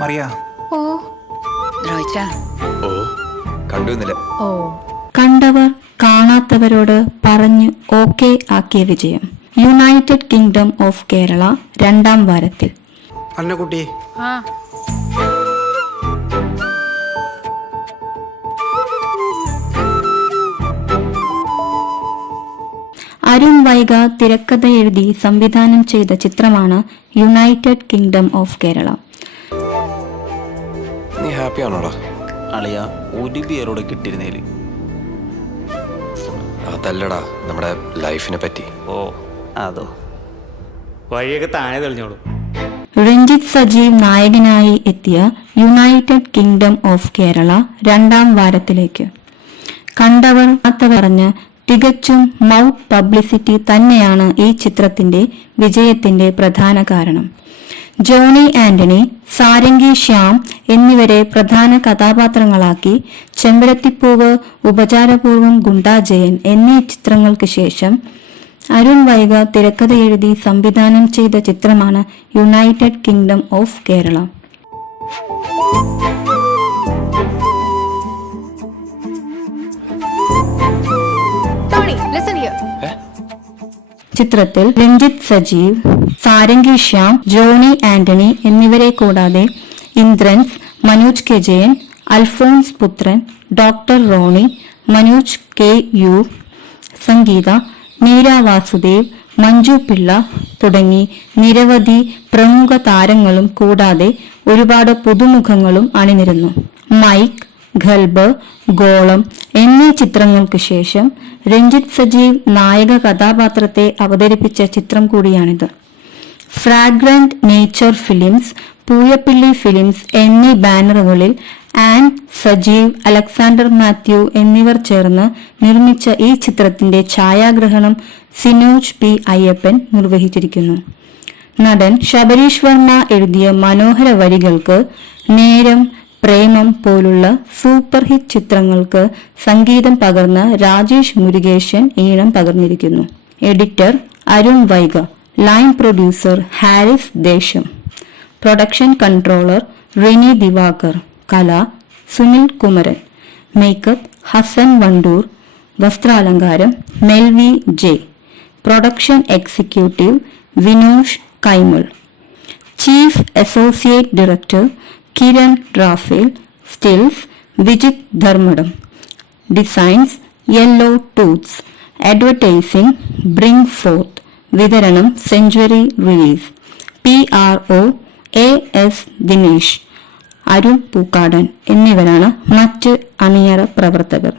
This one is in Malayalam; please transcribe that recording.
മറിയ ഓ ഓ കണ്ടുന്നില്ല. ഓ കണ്ടവർ കാണാത്തവരോട് പറഞ്ഞു ഓക്കെ ആക്കിയ വിജയം. യുണൈറ്റഡ് കിങ്ഡം ഓഫ് കേരള 2ാം വാരത്തിൽ. അന്നക്കുട്ടി ആ അരുൺ വൈഗ തിരക്കഥ എഴുതി സംവിധാനം ചെയ്ത ചിത്രമാണ് യുണൈറ്റഡ് കിങ്ഡം ഓഫ് കേരള. നീ ഹാപ്പി ആണോടാ? അളിയ ഒരു പേരോട് കിട്ടിയിരുന്നേല്. അതല്ലടാ നമ്മുടെ ലൈഫിനെ പറ്റി. ഓ അതോ വഴിയൊക്കെ താഴെ തെളിഞ്ഞോളൂ. രഞ്ജിത്ത് സജീവ് നായകനായി എത്തിയ യുണൈറ്റഡ് കിങ്ഡം ഓഫ് കേരള 2ാം വാരത്തിലേക്ക്. കണ്ടവർ പറഞ്ഞ് തികച്ചും മൗത്ത് പബ്ലിസിറ്റി തന്നെയാണ് ഈ ചിത്രത്തിന്റെ വിജയത്തിന്റെ പ്രധാന കാരണം. ജോണി ആന്റണി, സാരംഗി ശ്യാം എന്നിവരെ പ്രധാന കഥാപാത്രങ്ങളാക്കി ചെമ്പരത്തിപ്പൂവ്, ഉപചാരപൂർവം, ഗുണ്ടാജയൻ എന്നീ ചിത്രങ്ങൾക്ക് ശേഷം അരുൺ വൈഗ തിരക്കഥ എഴുതി സംവിധാനം ചെയ്ത ചിത്രമാണ് United Kingdom of Kerala. Tony listen here. ചിത്രത്തിൽ രഞ്ജിത്ത് സജീവ്, സാരംഗി ശ്യാം, ജോണി ആന്റണി എന്നിവരെ കൂടാതെ Indrans, Manoj K Jayan, Alphonse Puthren, doctor Rony, Manoj K U, Sangeetha, Meera Vasudev, Manju Pillai തുടങ്ങി നിരവധി പ്രമുഖ താരങ്ങളും കൂടാതെ ഒരുപാട് പുതുമുഖങ്ങളും അണിനിരന്നു. മൈക്ക്, ഖൽബ്, ഗോളം എന്നീ ചിത്രങ്ങൾക്ക് ശേഷം രഞ്ജിത്ത് സജീവ് നായക കഥാപാത്രത്തെ അവതരിപ്പിച്ച ചിത്രം കൂടിയാണിത്. Fragrant nature films, Pooyappilly films എന്നീ ബാനറുകളിൽ ആൻ, സജീവ്, അലക്സാണ്ടർ മാത്യു എന്നിവർ ചേർന്ന് നിർമ്മിച്ച ഈ ചിത്രത്തിന്റെ ഛായാഗ്രഹണം സിനോജ് പി അയ്യപ്പൻ നിർവഹിച്ചിരിക്കുന്നു. നടൻ ശബരീഷ് വർമ്മ എഴുതിയ മനോഹര വരികൾക്ക് നേരം, പ്രേമം പോലുള്ള സൂപ്പർ ഹിറ്റ് ചിത്രങ്ങൾക്ക് സംഗീതം പകർന്ന് രാജേഷ് മുരുകേശൻ ഈണം പകർന്നിരിക്കുന്നു. Editor Arun Vaiga, line producer Harris Desam, production controller Rini Divakar, കല സുനിൽ കുമരൻ, മേക്കപ്പ് ഹസൻ വണ്ടൂർ, വസ്ത്രാലങ്കാരം Melvi J, production executive Vinosh Kaimal, chief associate director Kiran Raphael, stills Vijith Dharmadam, designs yellow tooths, advertising bring forth, വിതരണം century release, PRO AS Dinesh, Arun Pookkadan എന്നിവരാണ് മറ്റ് അണിയറ പ്രവർത്തകർ.